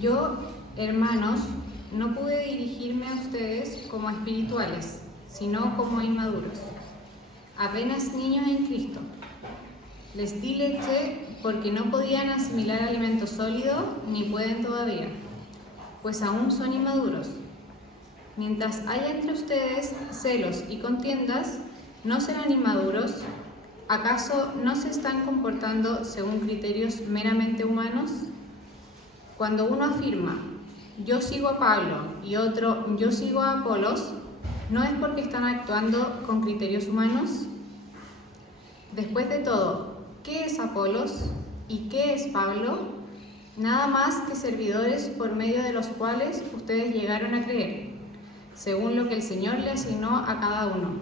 Yo, hermanos, no pude dirigirme a ustedes como a espirituales, sino como a inmaduros, apenas niños en Cristo. Les di leche porque no podían asimilar alimento sólido, ni pueden todavía, pues aún son inmaduros. Mientras haya entre ustedes celos y contiendas, ¿no serán inmaduros? ¿Acaso no se están comportando según criterios meramente humanos? Cuando uno afirma, yo sigo a Pablo, y otro, yo sigo a Apolos, ¿no es porque están actuando con criterios humanos? Después de todo, ¿qué es Apolos y qué es Pablo? Nada más que servidores por medio de los cuales ustedes llegaron a creer, según lo que el Señor le asignó a cada uno.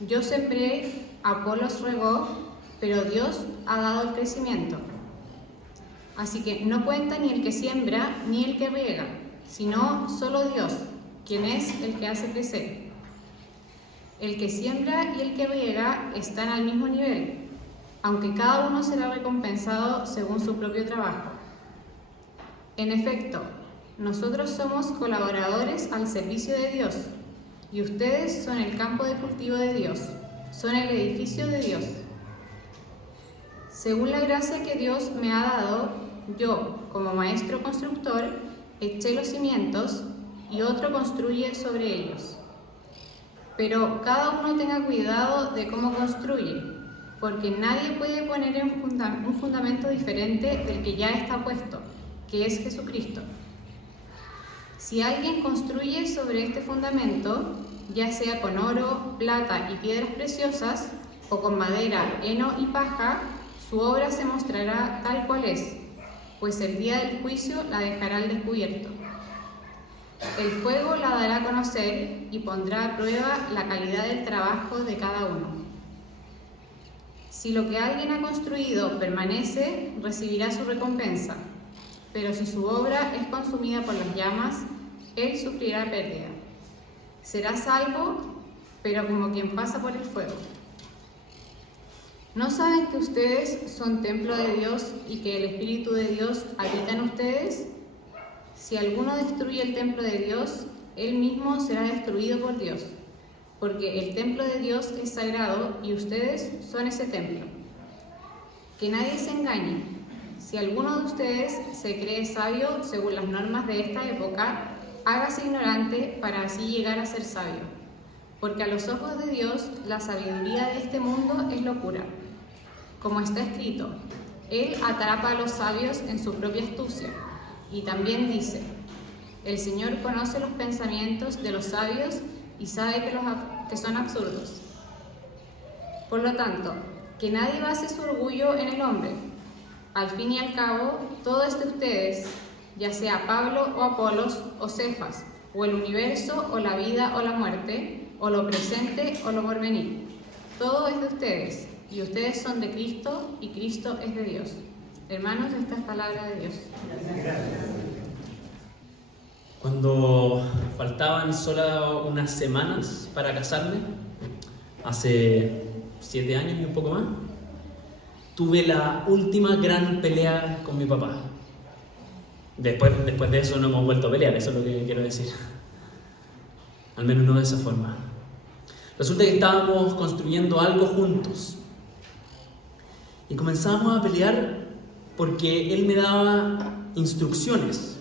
Yo sembré, Apolos regó, pero Dios ha dado el crecimiento. Así que no cuenta ni el que siembra ni el que riega, sino solo Dios, quien es el que hace crecer. El que siembra y el que riega están al mismo nivel, aunque cada uno será recompensado según su propio trabajo. En efecto, nosotros somos colaboradores al servicio de Dios, y ustedes son el campo de cultivo de Dios, son el edificio de Dios. Según la gracia que Dios me ha dado, yo, como maestro constructor, eché los cimientos y otro construye sobre ellos. Pero cada uno tenga cuidado de cómo construye, porque nadie puede poner un fundamento diferente del que ya está puesto, que es Jesucristo. Si alguien construye sobre este fundamento, ya sea con oro, plata y piedras preciosas, o con madera, heno y paja, su obra se mostrará tal cual es, pues el día del juicio la dejará al descubierto. El fuego la dará a conocer y pondrá a prueba la calidad del trabajo de cada uno. Si lo que alguien ha construido permanece, recibirá su recompensa, pero si su obra es consumida por las llamas, él sufrirá pérdida. Será salvo, pero como quien pasa por el fuego. ¿No saben que ustedes son templo de Dios y que el Espíritu de Dios habita en ustedes? Si alguno destruye el templo de Dios, él mismo será destruido por Dios, porque el templo de Dios es sagrado y ustedes son ese templo. Que nadie se engañe. Si alguno de ustedes se cree sabio según las normas de esta época, hágase ignorante para así llegar a ser sabio, porque a los ojos de Dios la sabiduría de este mundo es locura. Como está escrito, Él atrapa a los sabios en su propia astucia. Y también dice, el Señor conoce los pensamientos de los sabios y sabe que son absurdos. Por lo tanto, que nadie base su orgullo en el hombre. Al fin y al cabo, todo es de ustedes, ya sea Pablo o Apolos o Cefas, o el universo o la vida o la muerte, o lo presente o lo porvenir. Todo es de ustedes, y ustedes son de Cristo, y Cristo es de Dios. Hermanos, esta es palabra de Dios. Cuando faltaban solo unas semanas para casarme, hace 7 años y un poco más, tuve la última gran pelea con mi papá. Después de eso no hemos vuelto a pelear, eso es lo que quiero decir. Al menos no de esa forma. Resulta que estábamos construyendo algo juntos y comenzamos a pelear porque él me daba instrucciones,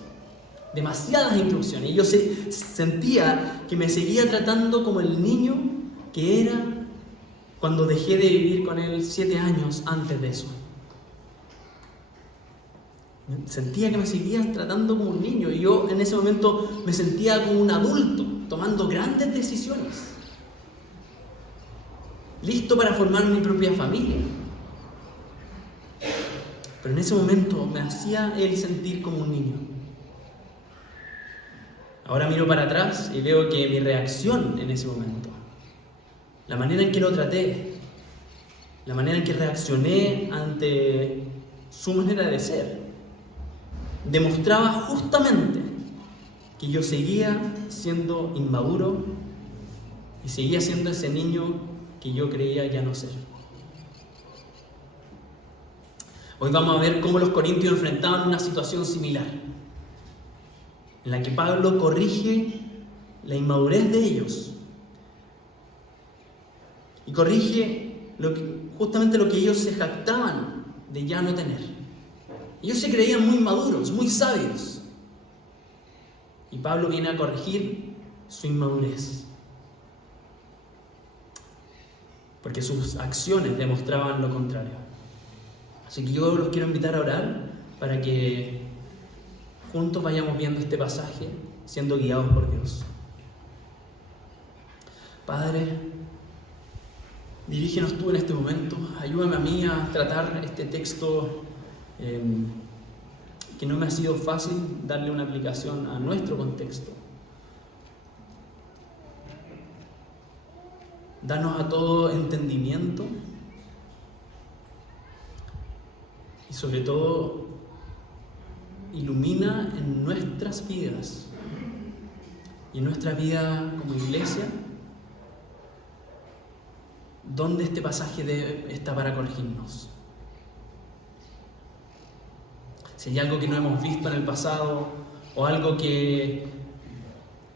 demasiadas instrucciones, y yo sentía que me seguía tratando como el niño que era cuando dejé de vivir con él 7 años antes de eso. Sentía que me seguían tratando como un niño y yo en ese momento me sentía como un adulto, tomando grandes decisiones, listo para formar mi propia familia. Pero en ese momento me hacía él sentir como un niño. Ahora miro para atrás y veo que mi reacción en ese momento, la manera en que lo traté, la manera en que reaccioné ante su manera de ser, demostraba justamente que yo seguía siendo inmaduro y seguía siendo ese niño que yo creía ya no ser. Hoy vamos a ver cómo los corintios enfrentaban una situación similar, en la que Pablo corrige la inmadurez de ellos y corrige justamente lo que ellos se jactaban de ya no tener. Ellos se creían muy maduros, muy sabios, y Pablo viene a corregir su inmadurez, porque sus acciones demostraban lo contrario. Así que yo los quiero invitar a orar para que juntos vayamos viendo este pasaje, siendo guiados por Dios. Padre, dirígenos tú en este momento, ayúdame a mí a tratar este texto que no me ha sido fácil darle una aplicación a nuestro contexto. Danos a todo entendimiento y sobre todo ilumina en nuestras vidas y en nuestra vida como iglesia donde este pasaje está para corregirnos. Si hay algo que no hemos visto en el pasado o algo que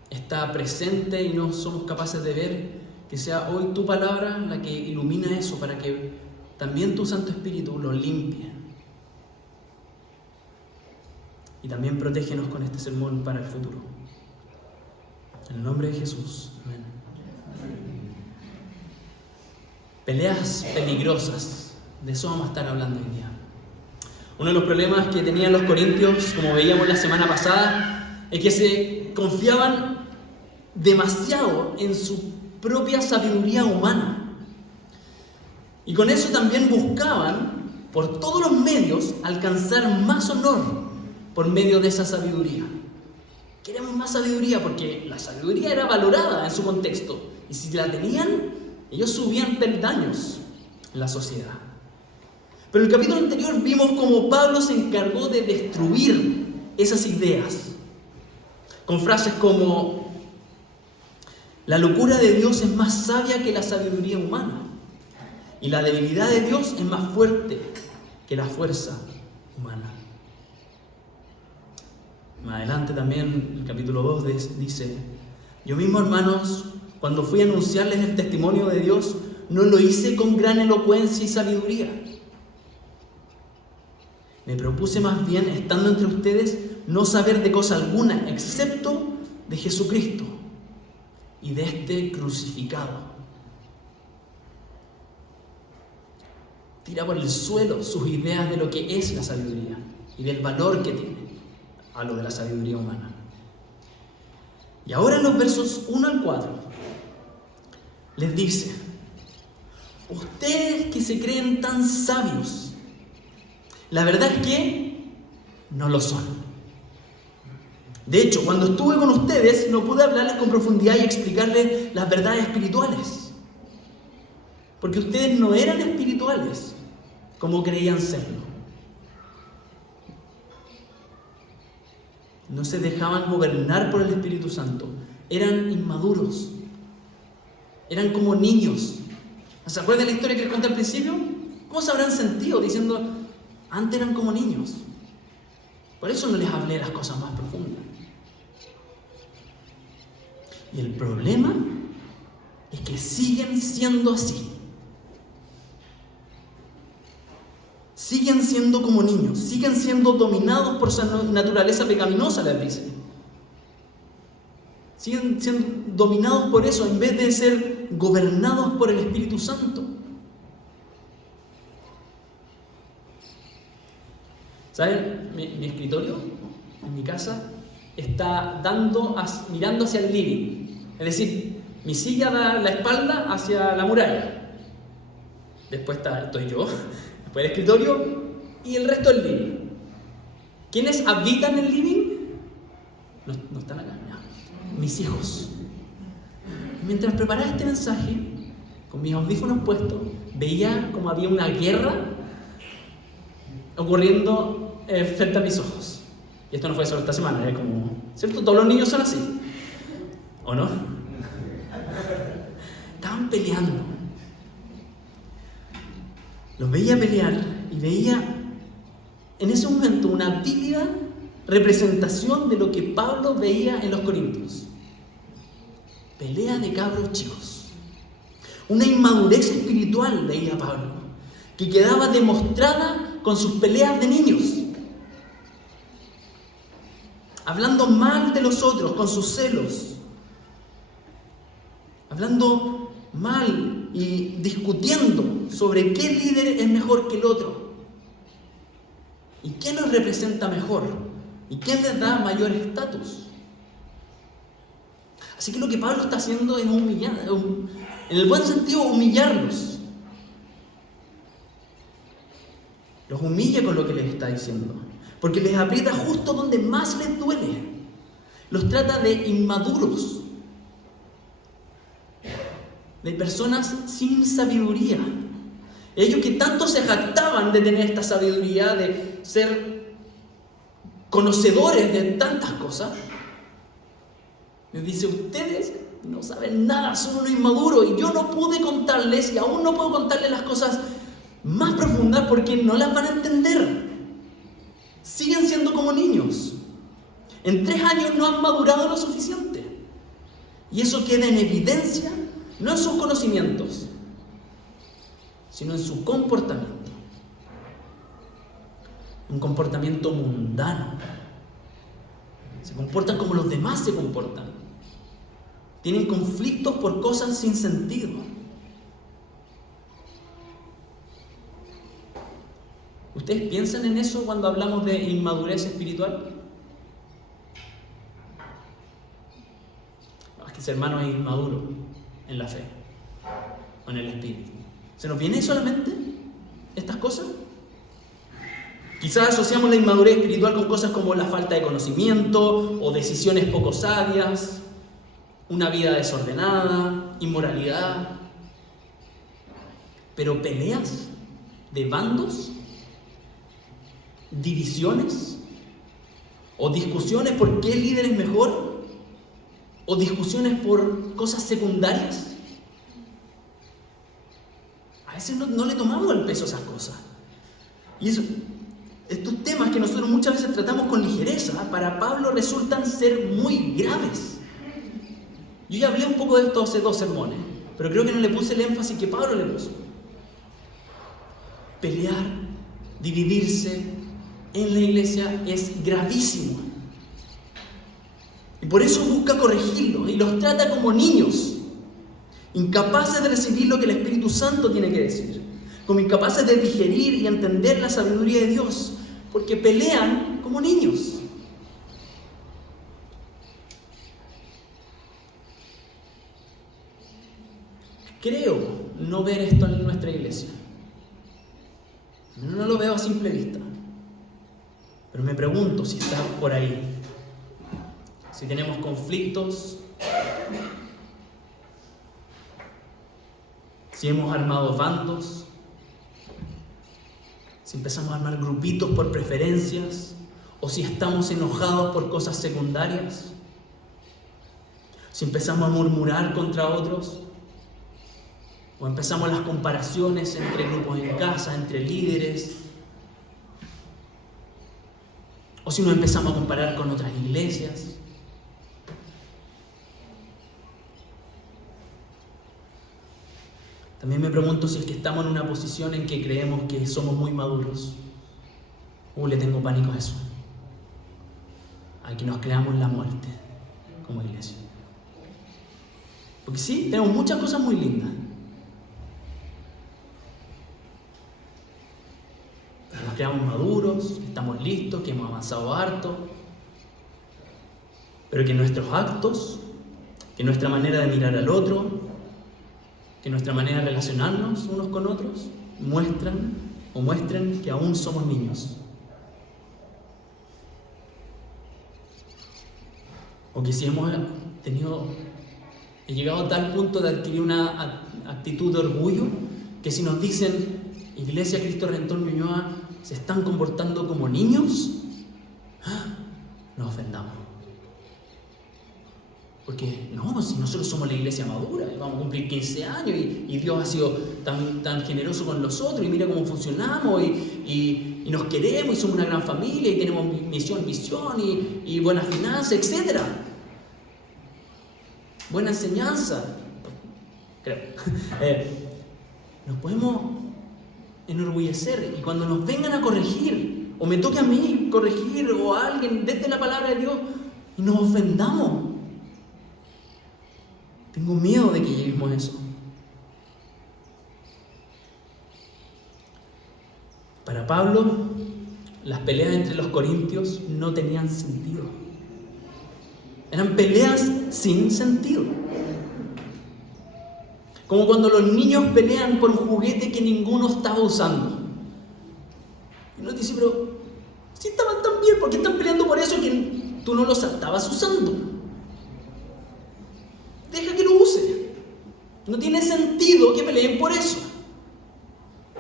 está presente y no somos capaces de ver, que sea hoy tu palabra la que ilumina eso para que también tu Santo Espíritu lo limpie. Y también protégenos con este sermón para el futuro. En el nombre de Jesús. Amén. Peleas peligrosas. De eso vamos a estar hablando hoy día. Uno de los problemas que tenían los corintios, como veíamos la semana pasada, es que se confiaban demasiado en su propia sabiduría humana. Y con eso también buscaban, por todos los medios, alcanzar más honor por medio de esa sabiduría. Queremos más sabiduría porque la sabiduría era valorada en su contexto. Y si la tenían, ellos subían peldaños en la sociedad. Pero en el capítulo anterior vimos cómo Pablo se encargó de destruir esas ideas. Con frases como: la locura de Dios es más sabia que la sabiduría humana. Y la debilidad de Dios es más fuerte que la fuerza humana. Más adelante también, el capítulo 2 dice: yo mismo, hermanos, cuando fui a anunciarles el testimonio de Dios, no lo hice con gran elocuencia y sabiduría. Me propuse más bien, estando entre ustedes, no saber de cosa alguna, excepto de Jesucristo y de este crucificado. Tira por el suelo sus ideas de lo que es la sabiduría y del valor que tiene a lo de la sabiduría humana. Y ahora en los versos 1 al 4 les dice: ustedes que se creen tan sabios, la verdad es que no lo son. De hecho, cuando estuve con ustedes no pude hablarles con profundidad y explicarles las verdades espirituales, porque ustedes no eran espirituales como creían serlo. No se dejaban gobernar por el Espíritu Santo. Eran inmaduros. Eran como niños. ¿Se acuerdan de la historia que les conté al principio? ¿Cómo se habrán sentido diciendo: antes eran como niños? Por eso no les hablé las cosas más profundas. Y el problema es que siguen siendo así. Siguen siendo como niños, siguen siendo dominados por su naturaleza pecaminosa, les dice. Siguen siendo dominados por eso en vez de ser gobernados por el Espíritu Santo. ¿Saben? Mi escritorio en mi casa está mirando hacia el living. Es decir, mi silla da la espalda hacia la muralla. Después estoy yo. Después el escritorio y el resto del living. ¿Quiénes habitan el living? No están acá. No. Mis hijos. Mientras preparaba este mensaje, con mis audífonos puestos, veía como había una guerra ocurriendo frente a mis ojos. Y esto no fue solo esta semana, era como, ¿cierto? Todos los niños son así. ¿O no? Estaban peleando. Los veía pelear y veía en ese momento una vívida representación de lo que Pablo veía en los Corintios. Pelea de cabros chicos. Una inmadurez espiritual, veía Pablo, que quedaba demostrada con sus peleas de niños. Hablando mal de los otros, con sus celos. Hablando mal y discutiendo sobre qué líder es mejor que el otro. ¿Y quién nos representa mejor? ¿Y quién les da mayor estatus? Así que lo que Pablo está haciendo es humillar, en el buen sentido, humillarlos. Los humilla con lo que les está diciendo, porque les aprieta justo donde más les duele. Los trata de inmaduros, de personas sin sabiduría. Ellos que tanto se jactaban de tener esta sabiduría, de ser conocedores de tantas cosas, les dice: ustedes no saben nada, son unos inmaduros, y yo no pude contarles, y aún no puedo contarles las cosas más profundas porque no las van a entender. Siguen siendo como niños. En 3 años no han madurado lo suficiente. Y eso queda en evidencia, no en sus conocimientos, sino en su comportamiento. Un comportamiento mundano. Se comportan como los demás se comportan. Tienen conflictos por cosas sin sentido. ¿Ustedes piensan en eso cuando hablamos de inmadurez espiritual? No, es que ese hermano es inmaduro en la fe o en el espíritu. ¿Se nos viene solamente estas cosas? Quizás asociamos la inmadurez espiritual con cosas como la falta de conocimiento o decisiones poco sabias, una vida desordenada, inmoralidad. Pero peleas de bandos, divisiones o discusiones por qué líder es mejor, o discusiones por cosas secundarias, a veces no le tomamos el peso a esas cosas. Y estos temas que nosotros muchas veces tratamos con ligereza, para Pablo resultan ser muy graves. Yo ya hablé un poco de esto hace 2 sermones, pero creo que no le puse el énfasis que Pablo le puso. Pelear, dividirse en la iglesia es gravísimo. Y por eso busca corregirlos y los trata como niños, incapaces de recibir lo que el Espíritu Santo tiene que decir, como incapaces de digerir y entender la sabiduría de Dios, porque pelean como niños. Creo no ver esto en nuestra iglesia. No lo veo a simple vista. Pero me pregunto si está por ahí. Si tenemos conflictos, si hemos armado bandos, si empezamos a armar grupitos por preferencias, o si estamos enojados por cosas secundarias, si empezamos a murmurar contra otros, o empezamos las comparaciones entre grupos en casa, entre líderes, o si nos empezamos a comparar con otras iglesias. También me pregunto si es que estamos en una posición en que creemos que somos muy maduros. Le tengo pánico a eso. A que nos creamos la muerte como iglesia. Porque sí, tenemos muchas cosas muy lindas. Nos creamos maduros, que estamos listos, que hemos avanzado harto. Pero que nuestros actos, que nuestra manera de mirar al otro, que nuestra manera de relacionarnos unos con otros muestren que aún somos niños. O que si hemos llegado a tal punto de adquirir una actitud de orgullo, que si nos dicen Iglesia Cristo Redentor Ñuñoa se están comportando como niños, nos ofendamos. Porque no, si nosotros somos la iglesia madura, vamos a cumplir 15 años y Dios ha sido tan generoso con nosotros y mira cómo funcionamos y nos queremos y somos una gran familia y tenemos misión, visión y buenas finanzas, etc. Buena enseñanza, creo. Nos podemos enorgullecer y cuando nos vengan a corregir, o me toque a mí corregir o a alguien desde la palabra de Dios y nos ofendamos, tengo miedo de que lleguemos a eso. Para Pablo, las peleas entre los corintios no tenían sentido. Eran peleas sin sentido. Como cuando los niños pelean por un juguete que ninguno estaba usando. Y uno dice, pero si estaban tan bien, ¿por qué están peleando por eso que tú no los estabas usando? Deja que lo use. No tiene sentido que peleen por eso.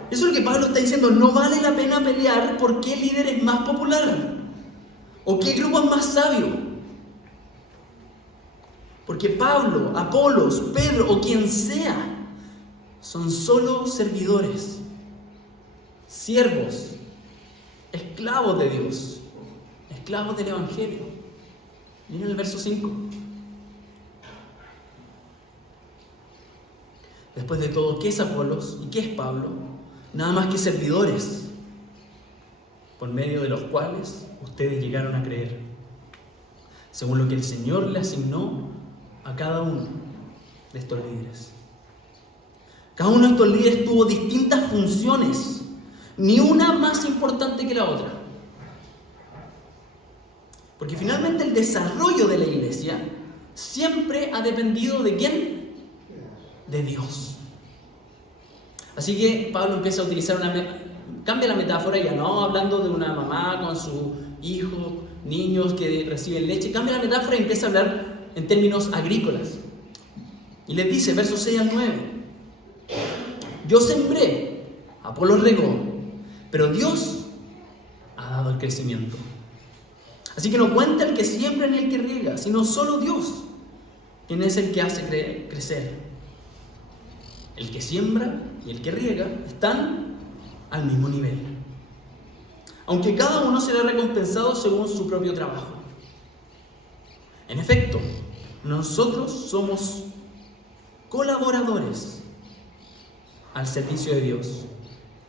Eso es lo que Pablo está diciendo. No vale la pena pelear por qué líder es más popular o qué grupo es más sabio. Porque Pablo, Apolos, Pedro o quien sea son solo servidores, siervos, esclavos de Dios, esclavos del Evangelio. Miren el verso 5. Después de todo, ¿qué es Apolos y qué es Pablo? Nada más que servidores, por medio de los cuales ustedes llegaron a creer, según lo que el Señor le asignó a cada uno de estos líderes. Cada uno de estos líderes tuvo distintas funciones, ni una más importante que la otra. Porque finalmente el desarrollo de la iglesia siempre ha dependido ¿de quién? De Dios. Así que Pablo empieza a utilizar cambia la metáfora, ya no hablando de una mamá con su hijo, niños que reciben leche, cambia la metáfora y empieza a hablar en términos agrícolas. Y les dice, versos 6 al 9, yo sembré, Apolos regó, pero Dios ha dado el crecimiento. Así que no cuenta el que siembra ni el que riega, sino solo Dios, quien es el que hace crecer. El que siembra y el que riega están al mismo nivel, aunque cada uno será recompensado según su propio trabajo. En efecto, nosotros somos colaboradores al servicio de Dios.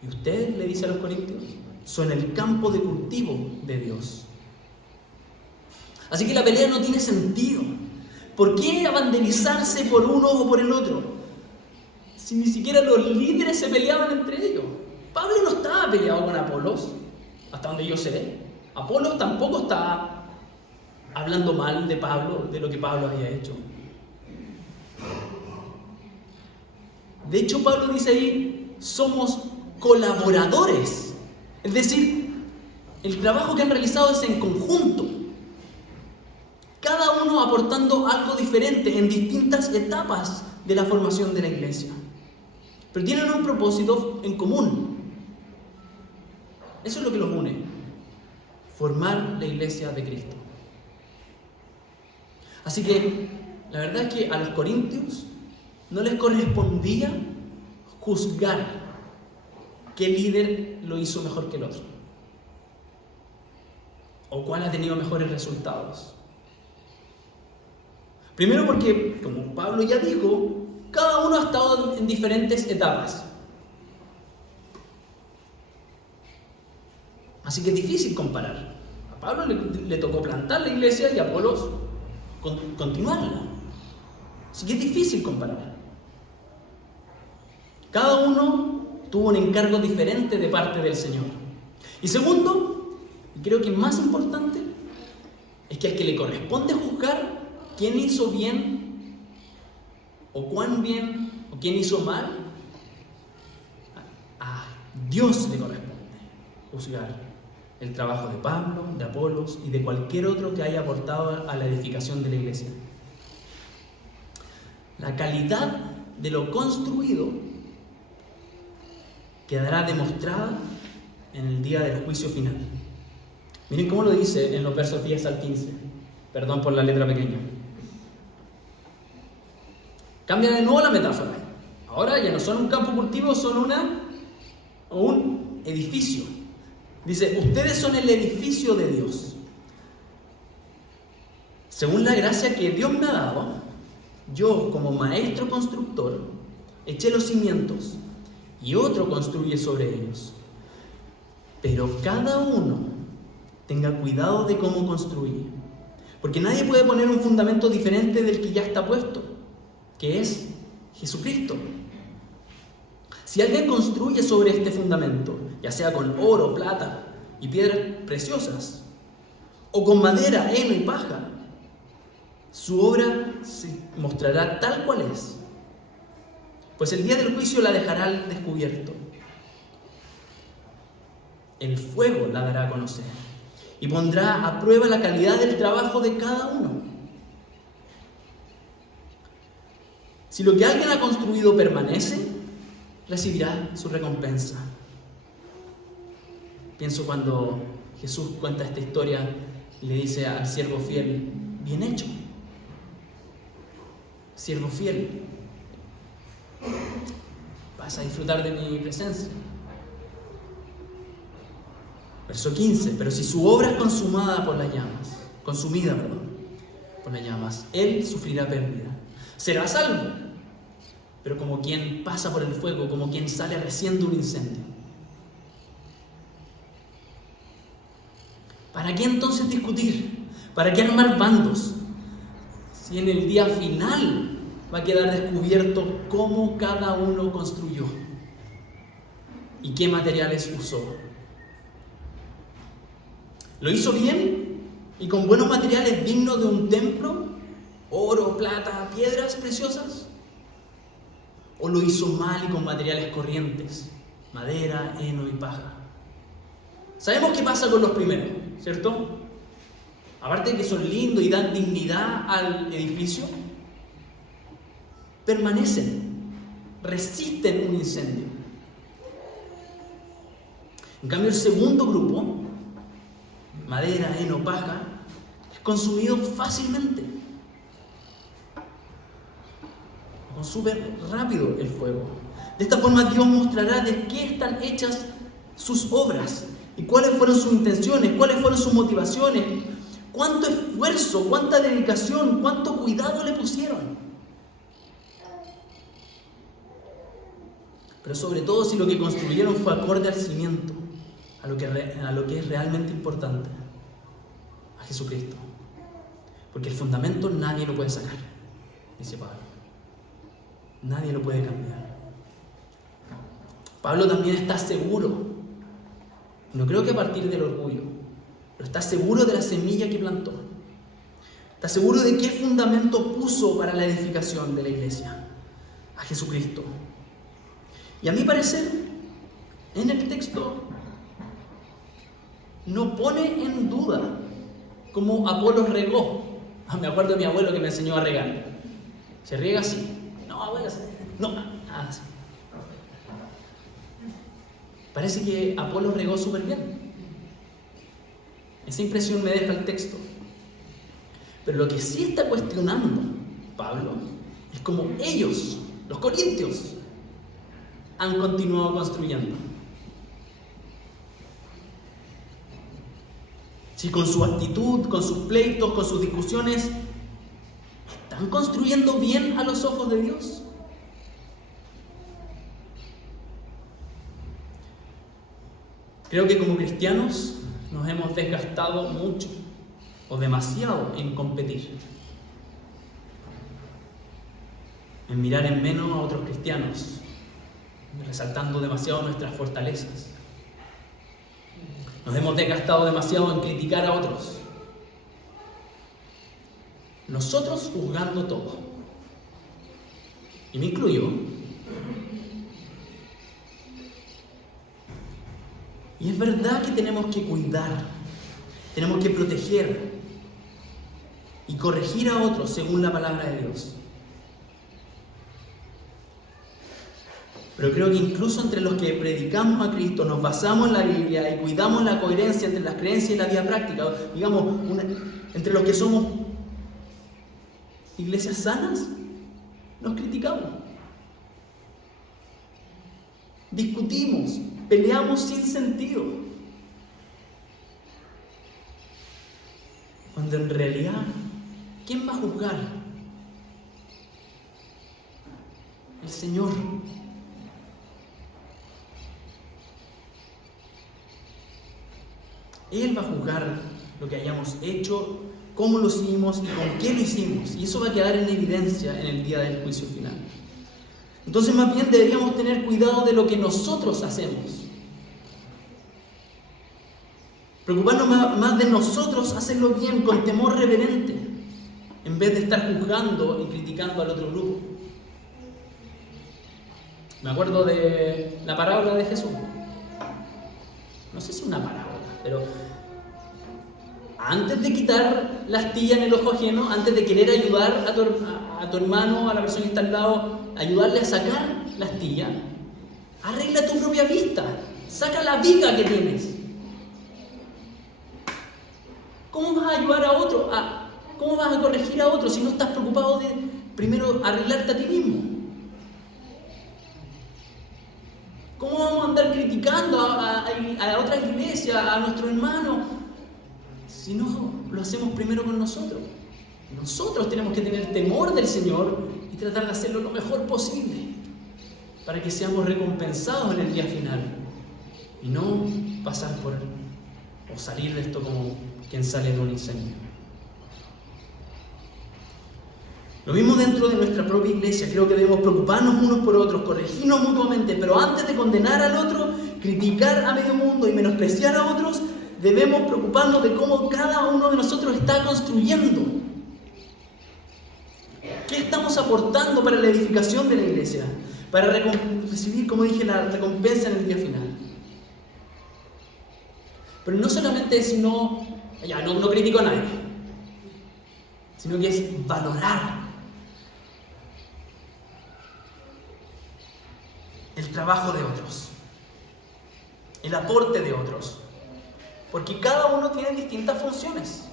Y ustedes, le dice a los corintios, son el campo de cultivo de Dios. Así que la pelea no tiene sentido. ¿Por qué abanderizarse por uno o por el otro? Si ni siquiera los líderes se peleaban entre ellos. Pablo no estaba peleado con Apolos, hasta donde yo sé. Apolos tampoco estaba hablando mal de Pablo, de lo que Pablo había hecho. De hecho, Pablo dice ahí, somos colaboradores. Es decir, el trabajo que han realizado es en conjunto. Cada uno aportando algo diferente en distintas etapas de la formación de la iglesia. Pero tienen un propósito en común. Eso es lo que los une. Formar la iglesia de Cristo. Así que la verdad es que a los corintios no les correspondía juzgar qué líder lo hizo mejor que el otro o cuál ha tenido mejores resultados. Primero porque, como Pablo ya dijo, cada uno ha estado en diferentes etapas. Así que es difícil comparar. A Pablo le tocó plantar la iglesia y a Apolos continuarla. Así que es difícil comparar. Cada uno tuvo un encargo diferente de parte del Señor. Y segundo, y creo que más importante, es que al que le corresponde juzgar quién hizo bien o cuán bien o quién hizo mal, a Dios le corresponde juzgar el trabajo de Pablo, de Apolos y de cualquier otro que haya aportado a la edificación de la iglesia. La calidad de lo construido quedará demostrada en el día del juicio final. Miren cómo lo dice en los versos 10 al 15. Perdón por la letra pequeña. Cambia de nuevo la metáfora. Ahora ya no son un campo cultivo, son un edificio. Dice, ustedes son el edificio de Dios. Según la gracia que Dios me ha dado, yo como maestro constructor eché los cimientos y otro construye sobre ellos. Pero cada uno tenga cuidado de cómo construye, porque nadie puede poner un fundamento diferente del que ya está puesto, que es Jesucristo. Si alguien construye sobre este fundamento, ya sea con oro, plata y piedras preciosas, o con madera, heno y paja, su obra se mostrará tal cual es, pues el día del juicio la dejará al descubierto. El fuego la dará a conocer y pondrá a prueba la calidad del trabajo de cada uno. Si lo que alguien ha construido permanece, recibirá su recompensa. Pienso cuando Jesús cuenta esta historia y le dice al siervo fiel, bien hecho, siervo fiel, vas a disfrutar de mi presencia. Verso 15, pero si su obra es consumida por las llamas, él sufrirá pérdida. Será salvo, pero como quien pasa por el fuego, como quien sale recién de un incendio. ¿Para qué entonces discutir? ¿Para qué armar bandos? Si en el día final va a quedar descubierto cómo cada uno construyó y qué materiales usó. ¿Lo hizo bien y con buenos materiales dignos de un templo? ¿Oro, plata, piedras preciosas? ¿O lo hizo mal y con materiales corrientes? Madera, heno y paja. Sabemos qué pasa con los primeros, ¿cierto? Aparte de que son lindos y dan dignidad al edificio, permanecen, resisten un incendio. En cambio, el segundo grupo, madera, heno, paja, es consumido fácilmente. Consume rápido el fuego. De esta forma Dios mostrará de qué están hechas sus obras y cuáles fueron sus intenciones, cuáles fueron sus motivaciones, cuánto esfuerzo, cuánta dedicación, cuánto cuidado le pusieron. Pero sobre todo si lo que construyeron fue acorde al cimiento, a lo que es realmente importante, a Jesucristo. Porque el fundamento nadie lo puede sacar, dice Pablo. Nadie lo puede cambiar. Pablo también está seguro, no creo que a partir del orgullo, pero está seguro de la semilla que plantó. Está seguro de qué fundamento puso para la edificación de la iglesia, a Jesucristo. Y a mi parecer, en el texto no pone en duda cómo Apolos regó. Me acuerdo de mi abuelo que me enseñó a regar. Se riega así. No, abuelo, no, así. Parece que Apolos regó súper bien. Esa impresión me deja el texto. Pero lo que sí está cuestionando Pablo es cómo ellos, los corintios, han continuado construyendo. Si con su actitud, con sus pleitos, con sus discusiones, ¿están construyendo bien a los ojos de Dios? Creo que como cristianos nos hemos desgastado mucho o demasiado en competir, en mirar en menos a otros cristianos, resaltando demasiado nuestras fortalezas. Nos hemos desgastado demasiado en criticar a otros. Nosotros juzgando todo. Y me incluyo. Y es verdad que tenemos que cuidar, tenemos que proteger y corregir a otros según la palabra de Dios. Pero creo que incluso entre los que predicamos a Cristo, nos basamos en la Biblia y cuidamos la coherencia entre las creencias y la vida práctica, digamos, entre los que somos iglesias sanas, nos criticamos. Discutimos, peleamos sin sentido. Cuando en realidad, ¿quién va a juzgar? El Señor. Él va a juzgar lo que hayamos hecho, cómo lo hicimos y con qué lo hicimos. Y eso va a quedar en evidencia en el día del juicio final. Entonces, más bien deberíamos tener cuidado de lo que nosotros hacemos. Preocuparnos más de nosotros, hacerlo bien, con temor reverente, en vez de estar juzgando y criticando al otro grupo. Me acuerdo de la parábola de Jesús. No sé si es una parábola, pero antes de quitar la astilla en el ojo ajeno, antes de querer ayudar a tu hermano, a la persona que está al lado, ayudarle a sacar la astilla, arregla tu propia vista, saca la viga que tienes. ¿Cómo vas a ayudar a otro? ¿Cómo vas a corregir a otro si no estás preocupado de primero arreglarte a ti mismo? ¿Cómo vamos a andar criticando a otra iglesia, a nuestro hermano, si no lo hacemos primero con nosotros? Nosotros tenemos que tener temor del Señor y tratar de hacerlo lo mejor posible para que seamos recompensados en el día final y no pasar por o salir de esto como quien sale de un incendio. Lo mismo dentro de nuestra propia iglesia. Creo que debemos preocuparnos unos por otros, corregirnos mutuamente, pero antes de condenar al otro, criticar a medio mundo y menospreciar a otros, debemos preocuparnos de cómo cada uno de nosotros está construyendo. ¿Qué estamos aportando para la edificación de la iglesia? Para recibir, como dije, la recompensa en el día final. Pero no solamente es no critico a nadie, sino que es valorar el trabajo de otros, el aporte de otros, porque cada uno tiene distintas funciones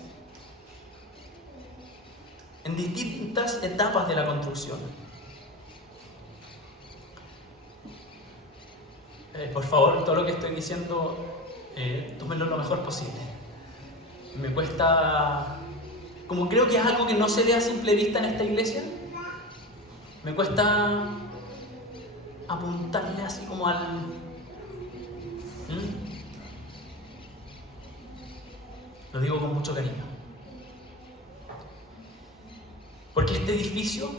en distintas etapas de la construcción. Por favor, todo lo que estoy diciendo, tómenlo lo mejor posible. Me cuesta, como creo que es algo que no se ve a simple vista en esta iglesia, me cuesta apuntarle así como al... Lo digo con mucho cariño. Porque este edificio,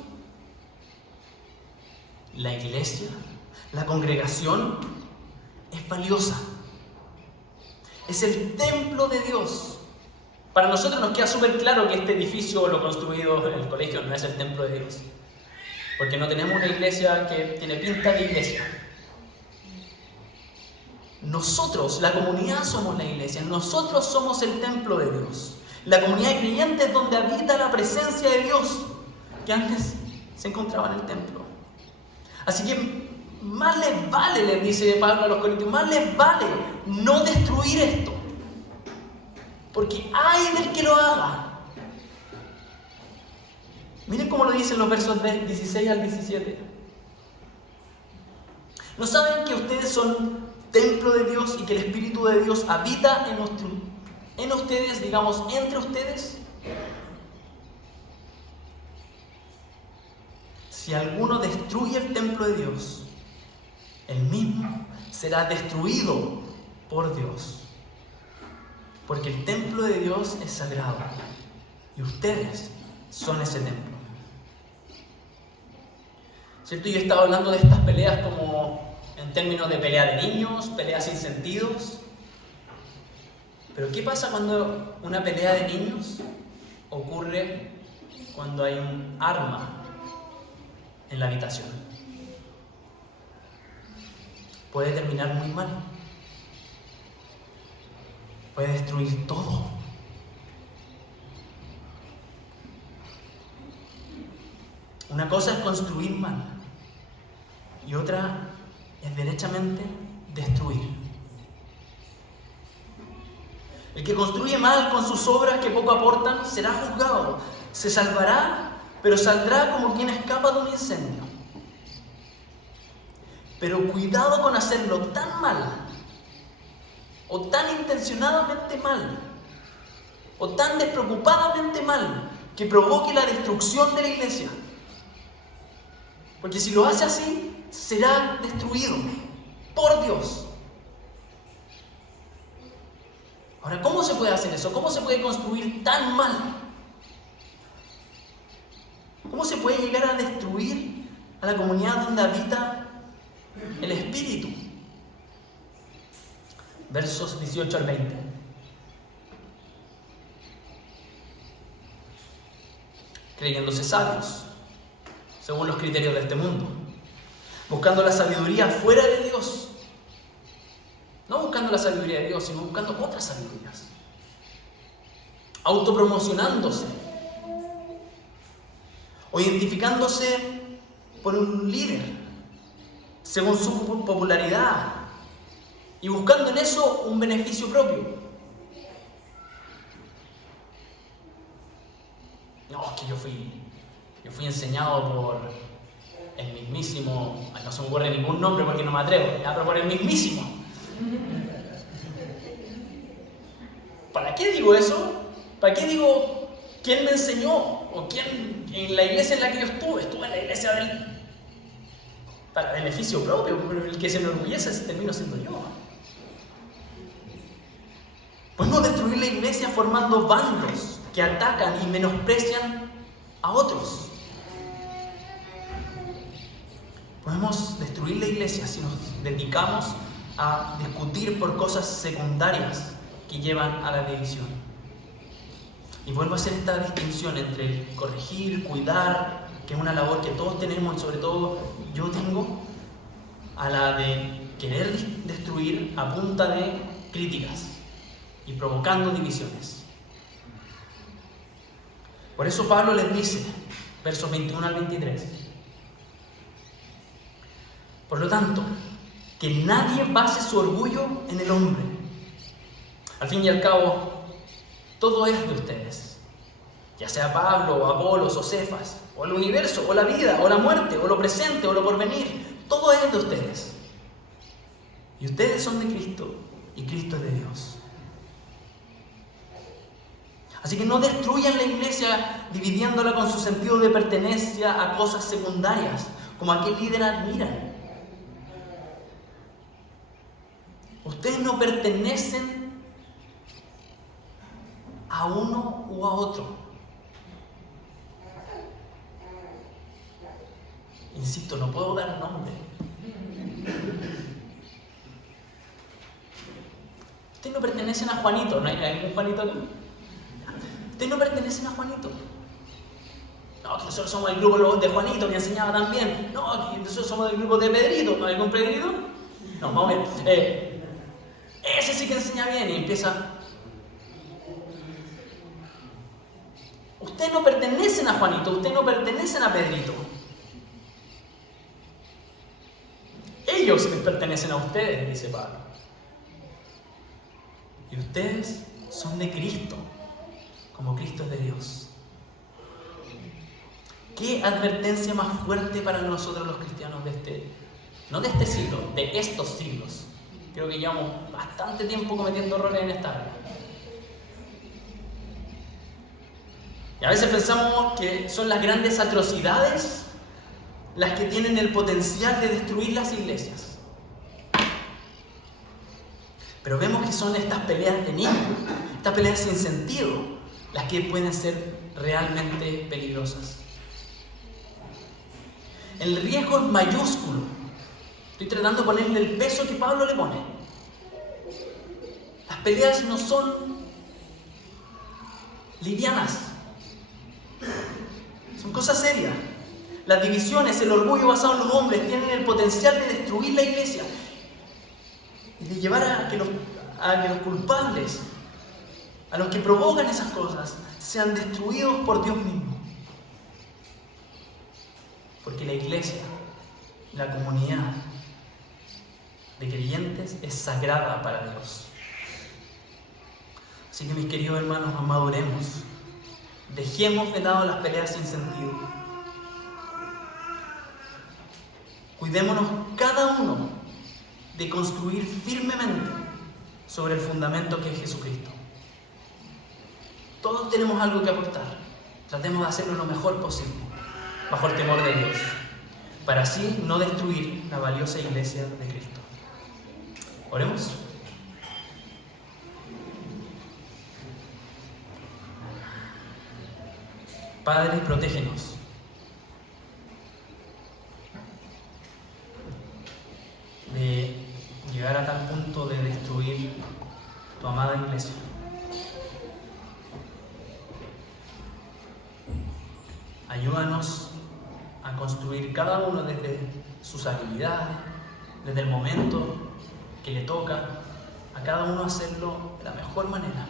la iglesia, la congregación, es valiosa. Es el templo de Dios. Para nosotros nos queda súper claro que este edificio, lo construido en el colegio, no es el templo de Dios. Porque no tenemos una iglesia que tiene pinta de iglesia. Nosotros, la comunidad, somos la iglesia. Nosotros somos el templo de Dios. La comunidad de creyentes es donde habita la presencia de Dios, que antes se encontraba en el templo. Así que más les vale, les dice Pablo a los Corintios, más les vale no destruir esto. Porque hay del que lo haga. Miren cómo lo dicen los versos 16 al 17. ¿No saben que ustedes son templo de Dios y que el Espíritu de Dios habita en ustedes, digamos, entre ustedes? Si alguno destruye el templo de Dios, él mismo será destruido por Dios. Porque el templo de Dios es sagrado y ustedes son ese templo. ¿Cierto? Yo he estado hablando de estas peleas como en términos de pelea de niños, peleas sin sentidos. Pero ¿qué pasa cuando una pelea de niños ocurre cuando hay un arma en la habitación? Puede terminar muy mal. Puede destruir todo. Una cosa es construir mal y otra es derechamente destruir. El que construye mal con sus obras que poco aportan será juzgado. ¿Se salvará pero saldrá como quien escapa de un incendio. Pero cuidado con hacerlo tan mal, o tan intencionadamente mal, o tan despreocupadamente mal, que provoque la destrucción de la iglesia. Porque si lo hace así, será destruido por Dios. Ahora, ¿cómo se puede hacer eso? ¿Cómo se puede construir tan mal? ¿Cómo se puede llegar a destruir a la comunidad donde habita el Espíritu? Versos 18 al 20. Creyéndose sabios, según los criterios de este mundo, buscando la sabiduría fuera de Dios. No buscando la sabiduría de Dios, sino buscando otras sabidurías. Autopromocionándose. O identificándose por un líder, según su popularidad. Y buscando en eso un beneficio propio. No, es que yo fui enseñado por el mismísimo, no se me ocurre ningún nombre porque no me atrevo, pero por el mismísimo. ¿Para qué digo eso? ¿Para qué digo quién me enseñó? ¿O quién en la iglesia en la que yo estuve? Estuve en la iglesia para beneficio propio, pero el que se enorgullece termino siendo yo. Podemos destruir la iglesia formando bandos que atacan y menosprecian a otros. Podemos destruir la iglesia si nos dedicamos a discutir por cosas secundarias que llevan a la división. Y vuelvo a hacer esta distinción entre corregir, cuidar, que es una labor que todos tenemos y sobre todo yo tengo, a la de querer destruir a punta de críticas y provocando divisiones. Por eso Pablo les dice, versos 21 al 23, por lo tanto, que nadie base su orgullo en el hombre. Al fin y al cabo, todo es de ustedes. Ya sea Pablo, o Apolos, o Cefas, o el universo, o la vida, o la muerte, o lo presente, o lo porvenir. Todo es de ustedes. Y ustedes son de Cristo, y Cristo es de Dios. Así que no destruyan la iglesia dividiéndola con su sentido de pertenencia a cosas secundarias, como aquel líder admiran. Ustedes no pertenecen a uno u a otro. Insisto, no puedo dar nombre. Ustedes no pertenecen a Juanito. ¿No hay algún Juanito acá? Ustedes no pertenecen a Juanito. No, que nosotros somos el grupo de Juanito, me enseñaba también. No, que nosotros somos del grupo de Pedrito. ¿No hay algún Pedrito? No, vamos a ver. Ese sí que enseña bien y empieza. Ustedes no pertenecen a Juanito, ustedes no pertenecen a Pedrito. Ellos les pertenecen a ustedes, dice Pablo. Y ustedes son de Cristo, como Cristo es de Dios. ¿Qué advertencia más fuerte para nosotros los cristianos no de este siglo, de estos siglos? Creo que llevamos bastante tiempo cometiendo errores en esta área. Y a veces pensamos que son las grandes atrocidades las que tienen el potencial de destruir las iglesias. Pero vemos que son estas peleas de niños, estas peleas sin sentido, las que pueden ser realmente peligrosas. El riesgo es mayúsculo. Estoy tratando de ponerle el peso que Pablo le pone. Las peleas no son livianas. Son cosas serias. Las divisiones, el orgullo basado en los hombres tienen el potencial de destruir la iglesia y de llevar a que los culpables, a los que provocan esas cosas, sean destruidos por Dios mismo. Porque la iglesia, la comunidad de creyentes es sagrada para Dios. Así que mis queridos hermanos, maduremos. Dejemos de lado las peleas sin sentido. Cuidémonos cada uno de construir firmemente sobre el fundamento que es Jesucristo. Todos tenemos algo que aportar. Tratemos de hacerlo lo mejor posible, bajo el temor de Dios, para así no destruir la valiosa iglesia de Cristo. Oremos. Padre, protégenos. De llegar a tal punto de destruir tu amada iglesia. Ayúdanos a construir cada uno desde sus habilidades, desde el momento que le toca, a cada uno hacerlo de la mejor manera.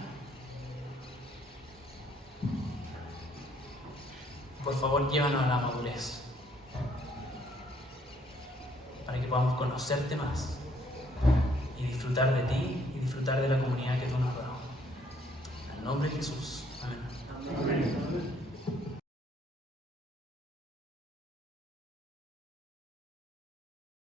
Por favor, llévanos a la madurez, para que podamos conocerte más y disfrutar de ti y disfrutar de la comunidad que tú nos has dado. En el nombre de Jesús. Amén.